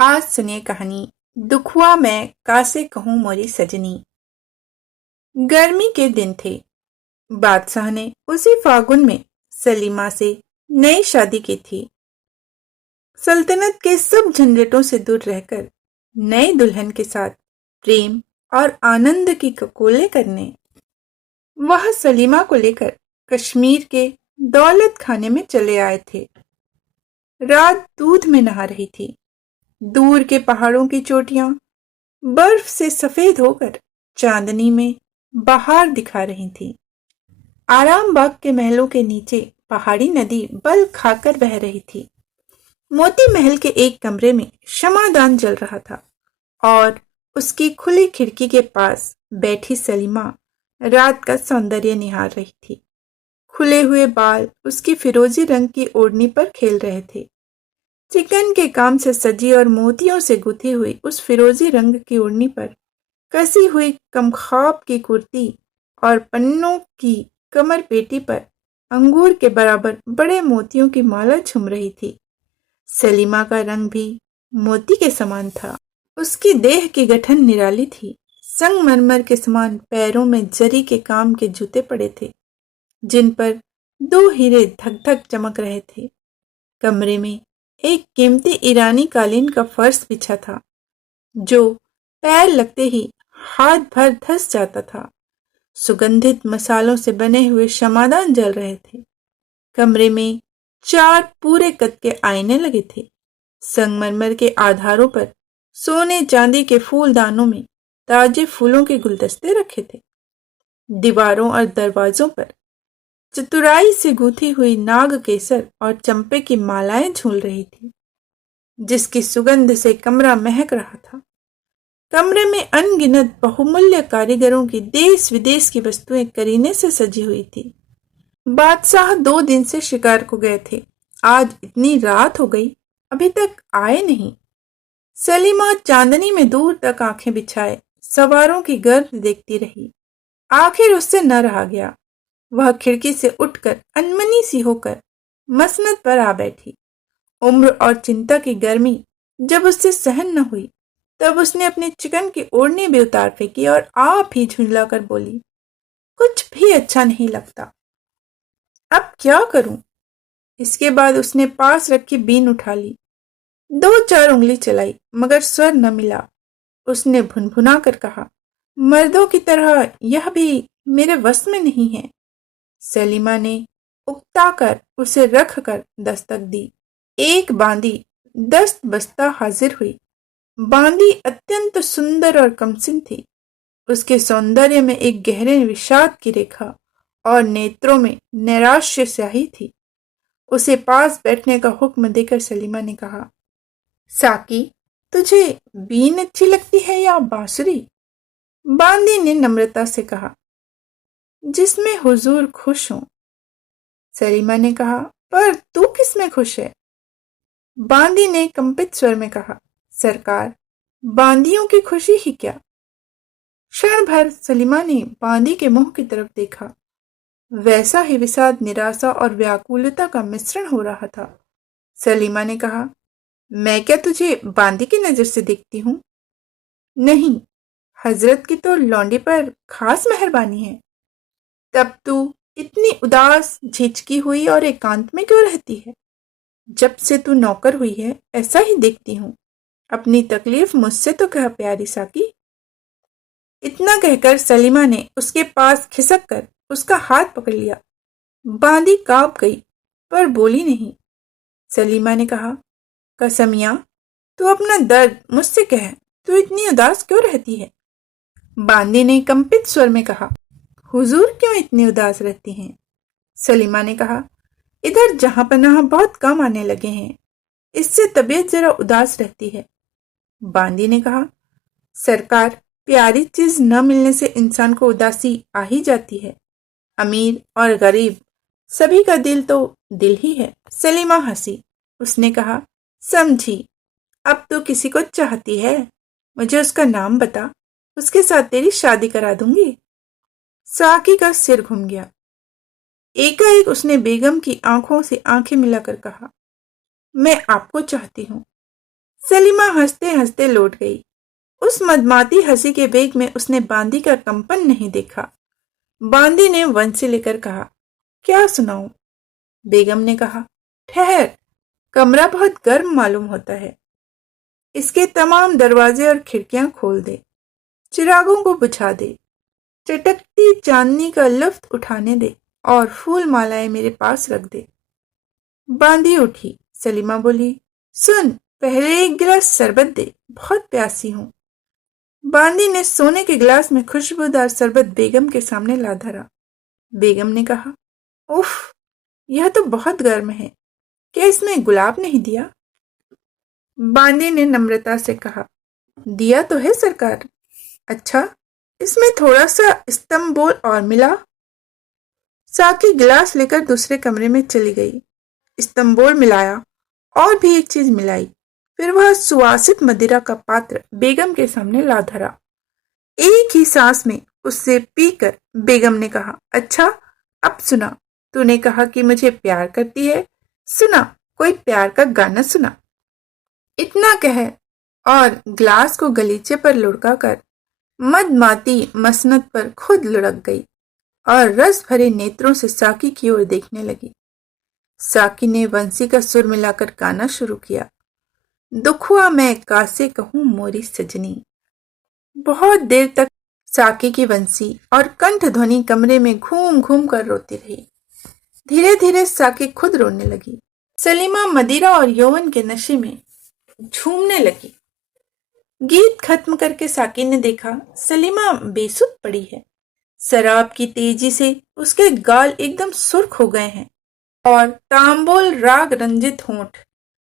आज सुनिए कहानी। दुखुआ मैं कासे कहूँ मोरी सजनी। गर्मी के दिन थे। बादशाह ने उसी फागुन में सलीमा से नई शादी की थी। सल्तनत के सब झंझटों से दूर रहकर नई दुल्हन के साथ प्रेम और आनंद की ककोले करने वह सलीमा को लेकर कश्मीर के दौलत खाने में चले आए थे। रात दूध में नहा रही थी। दूर के पहाड़ों की चोटियां बर्फ से सफेद होकर चांदनी में बहार दिखा रही थी। आराम बाग के महलों के नीचे पहाड़ी नदी बल खाकर बह रही थी। मोती महल के एक कमरे में क्षमादान जल रहा था और उसकी खुली खिड़की के पास बैठी सलीमा रात का सौंदर्य निहार रही थी। खुले हुए बाल उसकी फिरोजी रंग की ओढ़नी पर खेल रहे थे। चिकन के काम से सजी और मोतियों से गुथी हुई उस फिरोजी रंग की ओढ़नी पर कसी हुई कमखाब की कुर्ती और पन्नों की कमर पेटी पर अंगूर के बराबर बड़े मोतियों की माला झूम रही थी। सलीमा का रंग भी मोती के समान था। उसकी देह की गठन निराली थी। संगमरमर के समान पैरों में जरी के काम के जूते पड़े थे, जिन पर दो हीरे धक धक चमक रहे थे। कमरे में एक कीमती ईरानी कालीन का फर्श बिछा था, जो पैर लगते ही हाथ भर धंस जाता था। सुगंधित मसालों से बने हुए क्षमादान जल रहे थे। कमरे में 4 पूरे कद के आईने लगे थे। संगमरमर के आधारों पर सोने चांदी के फूलदानों में ताजे फूलों के गुलदस्ते रखे थे। दीवारों और दरवाजों पर चतुराई से गूंथी हुई नाग केसर और चंपे की मालाएं झूल रही थी, जिसकी सुगंध से कमरा महक रहा था। कमरे में अनगिनत बहुमूल्य कारीगरों की देश विदेश की वस्तुएं करीने से सजी हुई थी। बादशाह 2 दिन से शिकार को गए थे। आज इतनी रात हो गई, अभी तक आए नहीं। सलीमा चांदनी में दूर तक आंखें बिछाए सवारों की गर्द देखती रही। आखिर उससे न रहा गया। वह खिड़की से उठकर अनमनी सी होकर मसनद पर आ बैठी। उम्र और चिंता की गर्मी जब उससे सहन न हुई, तब उसने अपनी चिकन की ओढ़नी भी उतार फेंकी और आप ही झुंझलाकर बोली, कुछ भी अच्छा नहीं लगता, अब क्या करूं। इसके बाद उसने पास रखी बीन उठा ली। 2-4 उंगली चलाई, मगर स्वर न मिला। उसने भुनभुना कर कहा, मर्दों की तरह यह भी मेरे वश में नहीं है। सलीमा ने उकताकर उसे रख कर दस्तक दी। एक बांदी दस्त बस्ता हाजिर हुई। बांदी अत्यंत सुंदर और कमसिन थी। उसके सौंदर्य में एक गहरे विषाद की रेखा और नेत्रों में नैराश्य स्याही थी। उसे पास बैठने का हुक्म देकर सलीमा ने कहा, साकी, तुझे बीन अच्छी लगती है या बांसुरी? बांदी ने नम्रता से कहा, जिसमें हुजूर खुश हो। सलीमा ने कहा, पर तू किसमें खुश है? बांदी ने कंपित स्वर में कहा, सरकार, बांदियों की खुशी ही क्या। क्षण भर सलीमा ने बांदी के मुंह की तरफ देखा। वैसा ही विषाद, निराशा और व्याकुलता का मिश्रण हो रहा था। सलीमा ने कहा, मैं क्या तुझे बांदी की नजर से देखती हूं? नहीं, हजरत की तो लौंडी पर खास मेहरबानी है। तब तू इतनी उदास, झिझकी हुई और एकांत में क्यों रहती है? जब से तू नौकर हुई है, ऐसा ही देखती हूं। अपनी तकलीफ मुझसे तो कह प्यारी साकी। इतना कहकर सलीमा ने उसके पास खिसक कर उसका हाथ पकड़ लिया। बांदी कांप गई, पर बोली नहीं। सलीमा ने कहा, कसमिया, तू अपना दर्द मुझसे कह, तू इतनी उदास क्यों रहती है? बांदी ने कंपित स्वर में कहा, हुजूर क्यों इतनी उदास रहती हैं? सलीमा ने कहा, इधर जहां पनाह बहुत कम आने लगे हैं, इससे तबीयत जरा उदास रहती है। बांदी ने कहा, सरकार, प्यारी चीज न मिलने से इंसान को उदासी आ ही जाती है। अमीर और गरीब सभी का दिल तो दिल ही है। सलीमा हंसी। उसने कहा, समझी, अब तो किसी को चाहती है। मुझे उसका नाम बता, उसके साथ तेरी शादी करा दूंगी। साकी का सिर घूम गया। एकाएक उसने बेगम की आंखों से आंखें मिलाकर कहा, मैं आपको चाहती हूँ। सलीमा हंसते हंसते लौट गई। उस मदमाती हंसी के वेग में उसने बांदी का कंपन नहीं देखा। बांदी ने वंशी लेकर कहा, क्या सुनाऊं? बेगम ने कहा, ठहर, कमरा बहुत गर्म मालूम होता है। इसके तमाम दरवाजे और खिड़कियां खोल दे, चिरागों को बुझा दे, चटकती चांदनी का लुत्फ उठाने दे और फूल मालाएं मेरे पास रख दे। बांदी उठी। सलीमा बोली, सुन, पहले एक गिलास शरबत दे, बहुत प्यासी हूं। बांदी ने सोने के गिलास में खुशबूदार शरबत बेगम के सामने ला धरा। बेगम ने कहा, उफ, यह तो बहुत गर्म है, क्या इसमें गुलाब नहीं दिया? बांदी ने नम्रता से कहा, दिया तो है सरकार। अच्छा, इसमें थोड़ा सा इस्तंबोल और मिला। साकी गिलास लेकर दूसरे कमरे में चली गई। इस्तंबोल मिलाया और भी एक चीज मिलाई। फिर वह सुवासित मदिरा का पात्र बेगम के सामने ला धरा। एक ही सांस में उससे पीकर बेगम ने कहा, अच्छा, अब सुना, तूने कहा कि मुझे प्यार करती है, सुना, कोई प्यार का गाना सुना। इतना कह और ग्लास को गलीचे पर लुढ़का कर मदमाती मसनद पर खुद लुढ़क गई और रस भरे नेत्रों से साकी की ओर देखने लगी। साकी ने वंशी का सुर मिलाकर गाना शुरू किया, दुख हुआ मैं कासे कहूं मोरी सजनी। बहुत देर तक साकी की वंशी और कंठ ध्वनि कमरे में घूम घूम कर रोती रही। धीरे धीरे साकी खुद रोने लगी। सलीमा मदिरा और यौवन के नशे में झूमने लगी। गीत खत्म करके साकी ने देखा सलीमा बेसुध पड़ी है। शराब की तेजी से उसके गाल एकदम सुर्ख हो गए हैं और तांबोल राग रंजित होंठ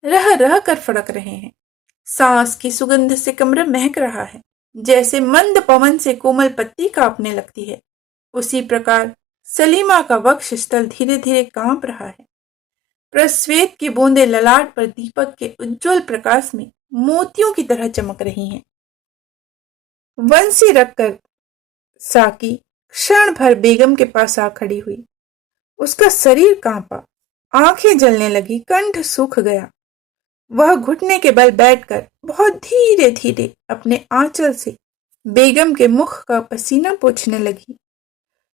रह रह कर फड़क रहे हैं। सांस की सुगंध से कमरा महक रहा है, जैसे मंद पवन से कोमल पत्ती कांपने लगती है। उसी प्रकार सलीमा का वक्ष स्थल धीरे धीरे कांप रहा है। प्रस्वेद की बूंदें ललाट पर दीपक के उज्जवल प्रकाश में मोतियों की तरह चमक रही हैं। वंशी रखकर साकी क्षण भर बेगम के पास आ खड़ी हुई। उसका शरीर कांपा, आंखें जलने लगी, कंठ सूख गया। वह घुटने के बल बैठकर बहुत धीरे धीरे अपने आंचल से बेगम के मुख का पसीना पोंछने लगी।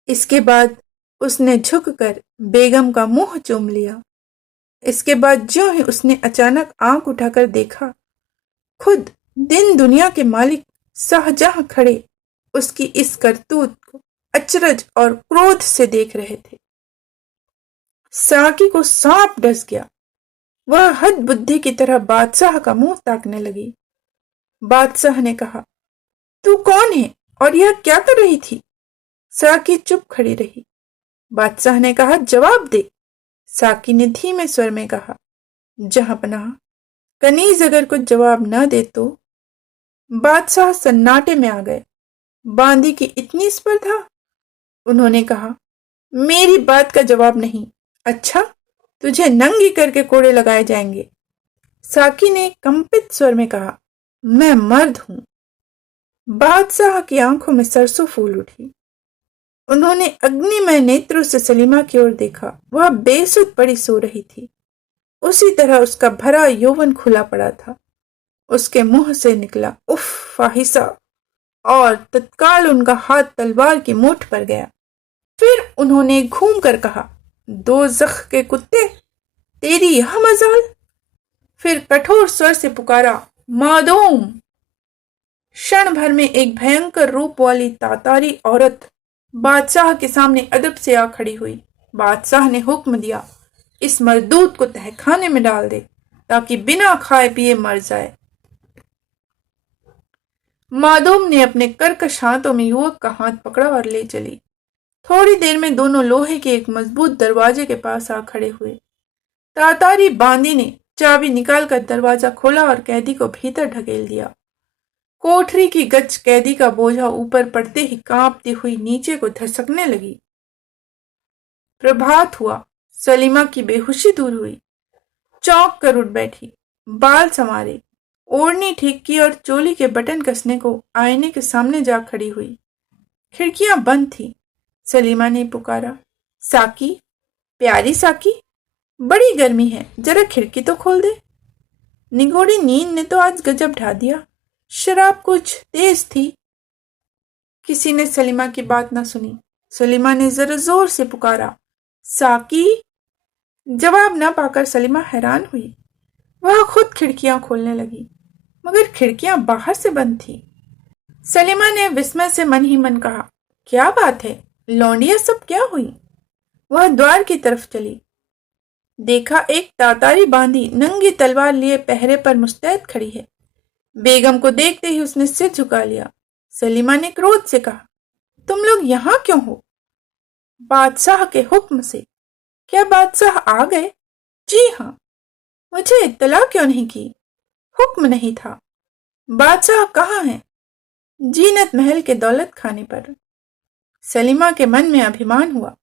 इसके बाद उसने झुककर बेगम का मुंह चूम लिया। इसके बाद ज्यों ही उसने अचानक आंख उठाकर देखा, खुद दिन दुनिया के मालिक शाहजहां खड़े उसकी इस करतूत को अचरज और क्रोध से देख रहे थे। साकी को सांप डस गया। वह हद बुद्धि की तरह बादशाह का मुंह ताकने लगी। बादशाह ने कहा, तू कौन है और यह क्या कर रही थी? साकी चुप खड़ी रही। बादशाह ने कहा, जवाब दे। साकी ने धीमे स्वर में कहा, जहांपनाह, कनीज अगर कुछ जवाब न दे तो। बादशाह सन्नाटे में आ गए। बांदी की इतनी स्पर्धा? उन्होंने कहा, मेरी बात का जवाब नहीं। अच्छा, तुझे नंगी करके कोड़े लगाए जाएंगे। साकी ने कंपित स्वर में कहा, मैं मर्द हूं। बादशाह की आंखों में सरसों फूल उठी। उन्होंने अग्निमय नेत्रों से सलीमा की ओर देखा। वह बेसुध पड़ी सो रही थी। उसी तरह उसका भरा यौवन खुला पड़ा था। उसके मुंह से निकला, उफ फाहिसा, और तत्काल उनका हाथ तलवार की मूठ पर गया। फिर उन्होंने घूम कर कहा, दोज़ख के कुत्ते, तेरी यह मजाल। फिर कठोर स्वर से पुकारा, मादोम। क्षण भर में एक भयंकर रूप वाली तातारी औरत बादशाह के सामने अदब से आ खड़ी हुई। बादशाह ने हुक्म दिया, इस मरदूत को तहखाने में डाल दे ताकि बिना खाए पिए मर जाए। मादोम ने अपने कर्कश हाथों में युवक का हाथ पकड़ा और ले चली। थोड़ी देर में दोनों लोहे के एक मजबूत दरवाजे के पास आ खड़े हुए। तातारी बांदी ने चाबी निकालकर दरवाजा खोला और कैदी को भीतर ढकेल दिया। कोठरी की गज कैदी का बोझा ऊपर पड़ते ही कांपती हुई नीचे को धसकने लगी। प्रभात हुआ। सलीमा की बेहोशी दूर हुई। चौंक कर उठ बैठी, बाल संवारे, ओढ़नी ठीक की और चोली के बटन कसने को आईने के सामने जा खड़ी हुई। खिड़कियां बंद थी। सलीमा ने पुकारा, साकी, प्यारी साकी, बड़ी गर्मी है, जरा खिड़की तो खोल दे। निगोड़ी नींद ने तो आज गजब ढा दिया। शराब कुछ तेज थी। किसी ने सलीमा की बात ना सुनी। सलीमा ने जरा जोर से पुकारा, साकी। जवाब न पाकर सलीमा हैरान हुई। वह खुद खिड़कियां खोलने लगी, मगर खिड़कियां बाहर से बंद थी। सलीमा ने विस्मय से मन ही मन कहा, क्या बात है, लौंडिया सब क्या हुई? वह द्वार की तरफ चली। देखा एक तातारी बांधी नंगी तलवार लिए पहरे पर मुस्तैद खड़ी है। बेगम को देखते ही उसने सिर झुका लिया। सलीमा ने क्रोध से कहा, तुम लोग यहाँ क्यों हो? बादशाह के हुक्म से। क्या बादशाह आ गए? जी हाँ। मुझे इत्तला क्यों नहीं की? हुक्म नहीं था। बादशाह कहाँ हैं? जीनत महल के दौलत खाने पर। सलीमा के मन में अभिमान हुआ।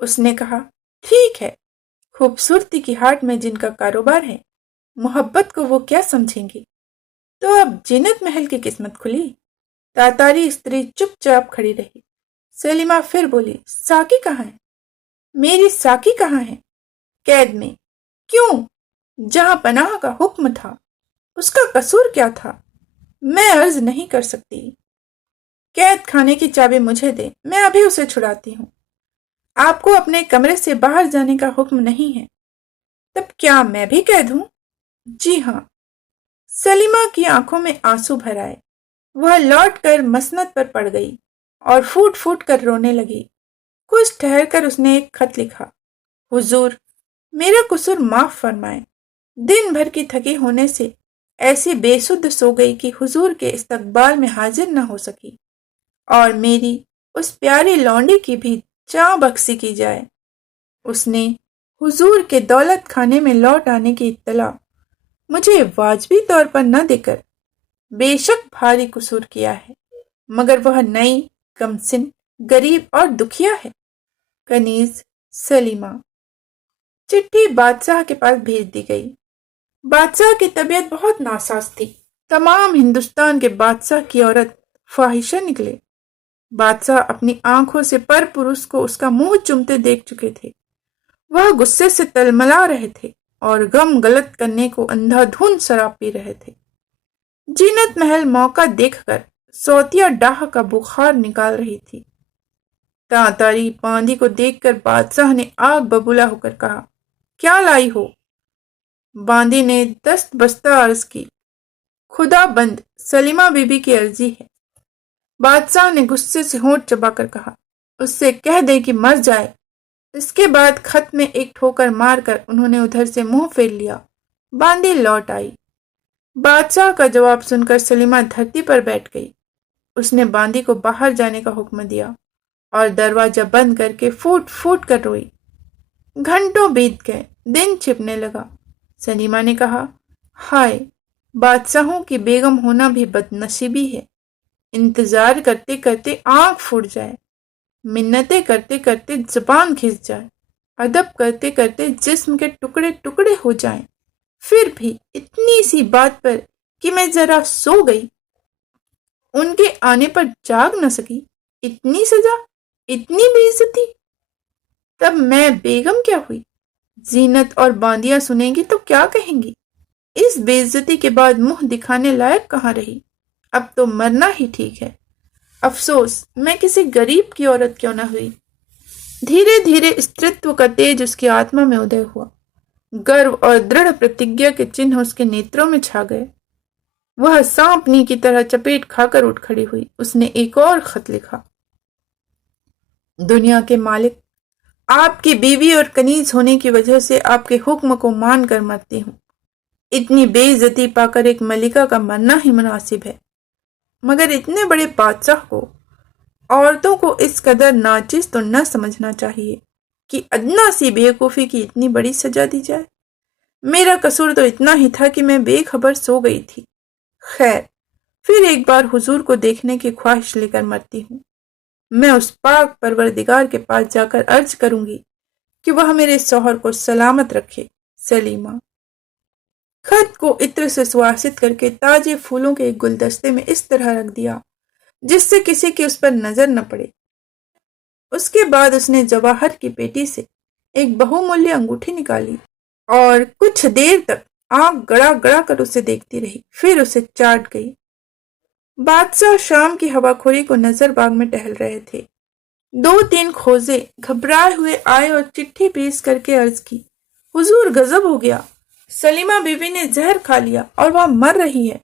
उसने कहा, ठीक है, खूबसूरती की हाट में जिनका कारोबार है, मोहब्बत को वो क्या समझेंगी? तो अब जीनत महल की किस्मत खुली। तातारी स्त्री चुपचाप खड़ी रही। सलीमा फिर बोली, साकी कहाँ है? मेरी साकी कहाँ है? कैद में। क्यों? जहां पनाह का हुक्म था। उसका कसूर क्या था? मैं अर्ज नहीं कर सकती। कैद खाने की चाबी मुझे दे, मैं अभी उसे छुड़ाती हूँ। आपको अपने कमरे से बाहर जाने का हुक्म नहीं है। तब क्या मैं भी कैद हूं? जी हाँ। सलीमा की आंखों में आंसू भर आए। वह लौट कर मसनद पर पड़ गई और फूट फूट कर रोने लगी। कुछ ठहर कर उसने एक खत लिखा, हुजूर, मेरा कसूर माफ फरमाएं। दिन भर की थकी होने से ऐसी बेसुध सो गई कि हुजूर के इस्तकबाल में हाजिर न हो सकी, और मेरी उस प्यारी लौंडी की भी चाँ बख्शी की जाए। उसने हुजूर के दौलत खाने में लौट आने की इत्तला मुझे वाजबी तौर पर न देकर बेशक भारी कसूर किया है, मगर वह नई, कमसिन, गरीब और दुखिया है। कनीज सलीमा। चिट्ठी बादशाह के पास भेज दी गई। बादशाह की तबीयत बहुत नासाज थी। तमाम हिंदुस्तान के बादशाह की औरत ख्वाहिशा निकले। बादशाह अपनी आंखों से पर पुरुष को उसका मुंह चूमते देख चुके थे। वह गुस्से से तलमला रहे थे और गम गलत करने को अंधाधुंध शराब पी रहे थे। जीनत महल मौका देखकर सौतिया डाह का बुखार निकाल रही थी। तांतारी बांदी को देखकर बादशाह ने आग बबूला होकर कहा, क्या लाई हो? बांदी ने दस्त बस्ता अर्ज की, खुदा बंद, सलीमा बीबी की अर्जी है। बादशाह ने गुस्से से होंठ चबाकर कहा, उससे कह दे कि मर जाए। इसके बाद खत में एक ठोकर मारकर उन्होंने उधर से मुंह फेर लिया। बांदी लौट आई। बादशाह का जवाब सुनकर सलीमा धरती पर बैठ गई। उसने बांदी को बाहर जाने का हुक्म दिया और दरवाजा बंद करके फूट फूट कर रोई। घंटों बीत गए, दिन छिपने लगा। सलीमा ने कहा, हाय, बादशाहों की बेगम होना भी बदनसीबी है। इंतजार करते करते आंख फूट जाए, मिन्नतें करते करते जुबान खिंच जाए, अदब करते करते जिस्म के टुकड़े टुकड़े हो जाएं, फिर भी इतनी सी बात पर कि मैं जरा सो गई, उनके आने पर जाग न सकी, इतनी सजा, इतनी बेइज्जती। तब मैं बेगम क्या हुई? जीनत और बांदियां सुनेंगी तो क्या कहेंगी? इस बेइज्जती के बाद मुंह दिखाने लायक कहाँ रही? अब तो मरना ही ठीक है। अफसोस मैं किसी गरीब की औरत क्यों न हुई। धीरे धीरे स्त्रीत्व का तेज उसकी आत्मा में उदय हुआ। गर्व और दृढ़ प्रतिज्ञा के चिन्ह उसके नेत्रों में छा गए। वह सांपनी की तरह चपेट खाकर उठ खड़ी हुई। उसने एक और खत लिखा, दुनिया के मालिक, आपकी बीवी और कनीज होने की वजह से आपके हुक्म को मानकर मरती हूँ। इतनी बेइज्जती पाकर एक मलिका का मरना ही मुनासिब है, मगर इतने बड़े बादशाह को औरतों को इस कदर नाचिज तो न समझना चाहिए कि अदना सी बेवकूफ़ी की इतनी बड़ी सजा दी जाए। मेरा कसूर तो इतना ही था कि मैं बेखबर सो गई थी। खैर, फिर एक बार हुजूर को देखने की ख्वाहिश लेकर मरती हूँ। मैं उस पाक परवरदिगार के पास जाकर अर्ज करूंगी कि वह मेरे शौहर को सलामत रखे। सलीमा। खत को इत्र से सुवासित करके ताजे फूलों के एक गुलदस्ते में इस तरह रख दिया जिससे किसी की उस पर नजर न पड़े। उसके बाद उसने जवाहर की पेटी से एक बहुमूल्य अंगूठी निकाली और कुछ देर तक आंख गड़ा गड़ा कर उसे देखती रही, फिर उसे चाट गई। बादशाह शाम की हवाखोरी को नजर बाग में टहल रहे थे। 2-3 खोजे घबराए हुए आए और चिट्ठी पेश करके अर्ज की, हुजूर गजब हो गया, सलीमा बीवी ने जहर खा लिया और वह मर रही है।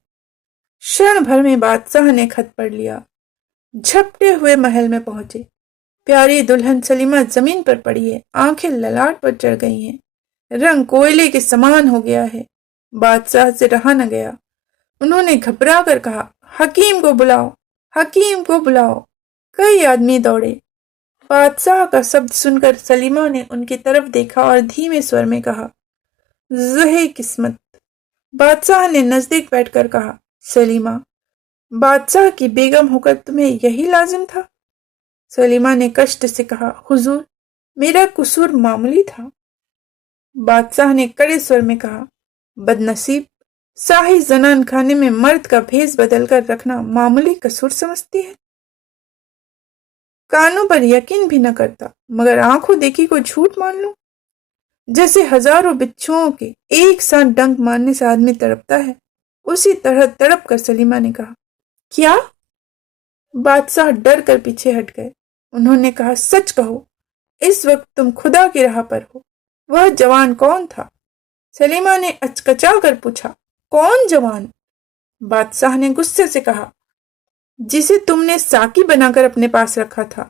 क्षण भर में बादशाह ने खत पढ़ लिया। झपटे हुए महल में पहुंचे। प्यारी दुल्हन सलीमा जमीन पर पड़ी है, आंखें ललाट पर चढ़ गई हैं, रंग कोयले के समान हो गया है। बादशाह से रहा न गया। उन्होंने घबरा कर कहा, हकीम को बुलाओ, हकीम को बुलाओ। कई आदमी दौड़े। बादशाह का शब्द सुनकर सलीमा ने उनकी तरफ देखा और धीमे स्वर में कहा, ज़हे किस्मत। बादशाह ने नजदीक बैठकर कहा, सलीमा, बादशाह की बेगम होकर तुम्हें यही लाजिम था? सलीमा ने कष्ट से कहा, हुजूर, मेरा कसूर मामूली था। बादशाह ने कड़े स्वर में कहा, बदनसीब, शाही जनान खाने में मर्द का भेष बदलकर रखना मामूली कसूर समझती है? कानों पर यकीन भी न करता, मगर आंखों देखी को झूठ मान लूं? जैसे हजारों बिच्छुओं के एक साथ डंक मारने से आदमी तड़पता है, उसी तरह तड़प कर सलीमा ने कहा, क्या? बादशाह डर कर पीछे हट गए। उन्होंने कहा, सच कहो, इस वक्त तुम खुदा की राह पर हो। वह जवान कौन था? सलीमा ने अचकचा कर पूछा, कौन जवान? बादशाह ने गुस्से से कहा, जिसे तुमने साकी बनाकर अपने पास रखा था।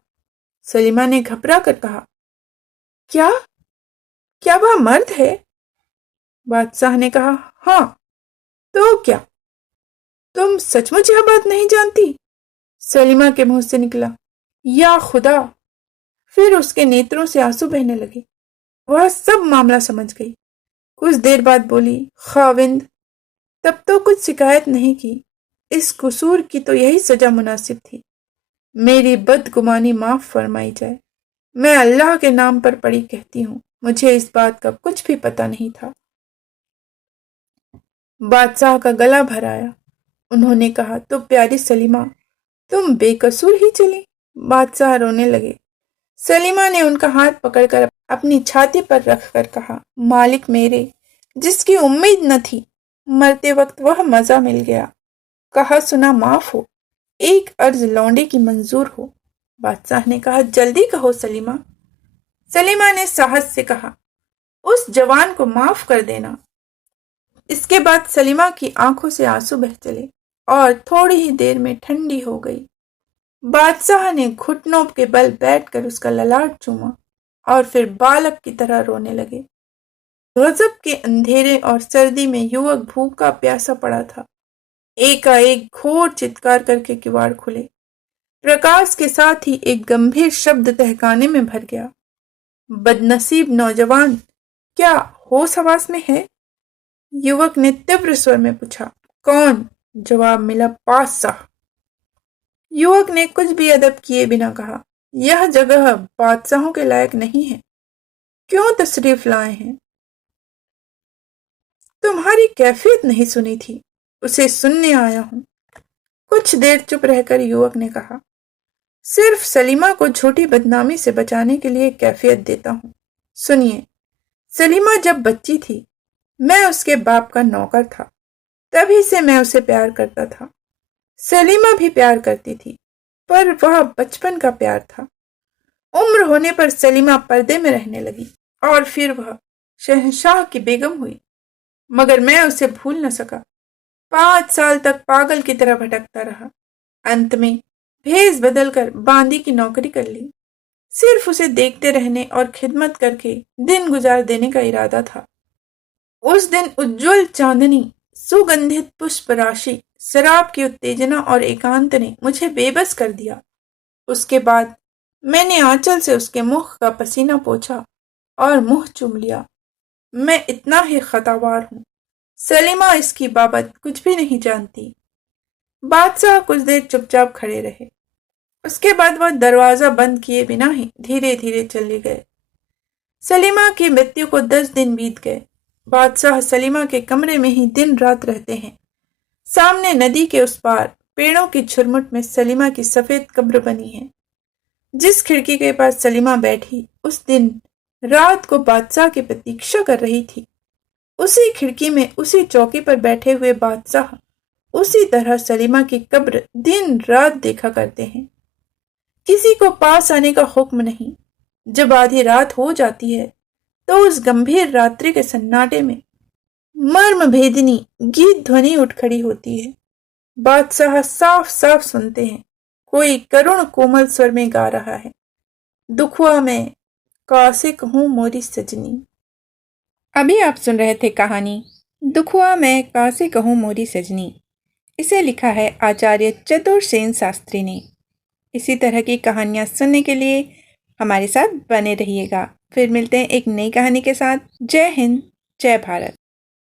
सलीमा ने घबरा कर कहा, क्या? क्या वह मर्द है? बादशाह ने कहा, हाँ। तो क्या तुम सचमुच यह बात नहीं जानती? सलीमा के मुंह से निकला, या खुदा। फिर उसके नेत्रों से आंसू बहने लगे। वह सब मामला समझ गई। कुछ देर बाद बोली, खाविंद, तब तो कुछ शिकायत नहीं की। इस कसूर की तो यही सजा मुनासिब थी। मेरी बदगुमानी माफ फरमाई जाए। मैं अल्लाह के नाम पर पड़ी कहती हूँ, मुझे इस बात का कुछ भी पता नहीं था। बादशाह का गला भर आया। उन्होंने कहा, तो प्यारी सलीमा, तुम बेकसूर ही चली। बादशाह रोने लगे। सलीमा ने उनका हाथ पकड़कर अपनी छाती पर रखकर कहा, मालिक मेरे, जिसकी उम्मीद न थी, मरते वक्त वह मजा मिल गया। कहा सुना माफ हो। एक अर्ज लौंडे की मंजूर हो। बादशाह ने कहा, जल्दी कहो सलीमा। सलीमा ने साहस से कहा, उस जवान को माफ कर देना। इसके बाद सलीमा की आंखों से आंसू बह चले और थोड़ी ही देर में ठंडी हो गई। बादशाह ने घुटनों के बल बैठकर उसका ललाट चूमा और फिर बालक की तरह रोने लगे। गजब के अंधेरे और सर्दी में युवक भूखा प्यासा पड़ा था। एकाएक घोर चित्कार करके किवाड़ खुले। प्रकाश के साथ ही एक गंभीर शब्द तहखाने में भर गया, बदनसीब नौजवान, क्या होश हवास में है? युवक ने तीव्र स्वर में पूछा, कौन? जवाब मिला, बादशाह। युवक ने कुछ भी अदब किए बिना कहा, यह जगह बादशाहों के लायक नहीं है। क्यों तशरीफ लाए हैं? तुम्हारी कैफियत नहीं सुनी थी, उसे सुनने आया हूं। कुछ देर चुप रहकर युवक ने कहा, सिर्फ सलीमा को झूठी बदनामी से बचाने के लिए कैफियत देता हूं। सुनिए, सलीमा जब बच्ची थी, मैं उसके बाप का नौकर था। तभी से मैं उसे प्यार करता था। सलीमा भी प्यार करती थी, पर वह बचपन का प्यार था। उम्र होने पर सलीमा पर्दे में रहने लगी और फिर वह शहंशाह की बेगम हुई, मगर मैं उसे भूल न सका। 5 साल तक पागल की तरह भटकता रहा। अंत में भेष बदलकर बांदी की नौकरी कर ली। सिर्फ उसे देखते रहने और खिदमत करके दिन गुजार देने का इरादा था। उस दिन उज्जवल चांदनी, सुगंधित पुष्प राशि, शराब की उत्तेजना और एकांत ने मुझे बेबस कर दिया। उसके बाद मैंने आंचल से उसके मुख का पसीना पोंछा और मुंह चूम लिया। मैं इतना ही खतावार हूँ। सलीमा इसकी बाबत कुछ भी नहीं जानती। बादशाह कुछ देर चुपचाप खड़े रहे। उसके बाद वह दरवाजा बंद किए बिना ही धीरे धीरे चले गए। सलीमा की मृत्यु को 10 दिन बीत गए। बादशाह सलीमा के कमरे में ही दिन रात रहते हैं। सामने नदी के उस पार पेड़ों की झुरमुट में सलीमा की सफेद कब्र बनी है। जिस खिड़की के पास सलीमा बैठी, उस दिन रात को बादशाह की प्रतीक्षा कर रही थी। उसी खिड़की में उसी चौकी पर बैठे हुए बादशाह उसी तरह सलीमा की कब्र दिन रात देखा करते हैं। किसी को पास आने का हुक्म नहीं। जब आधी रात हो जाती है तो उस गंभीर रात्रि के सन्नाटे में मर्म भेदिनी गीत ध्वनि उठ खड़ी होती है। बादशाह साफ साफ सुनते हैं, कोई करुण कोमल स्वर में गा रहा है, दुखुआ मैं कासे कहूं मोरी सजनी। अभी आप सुन रहे थे कहानी दुखुआ मैं कासे कहूं मोरी सजनी। इसे लिखा है आचार्य चतुरसेन शास्त्री ने। इसी तरह की कहानियां सुनने के लिए हमारे साथ बने रहिएगा। फिर मिलते हैं एक नई कहानी के साथ। जय हिंद, जय भारत।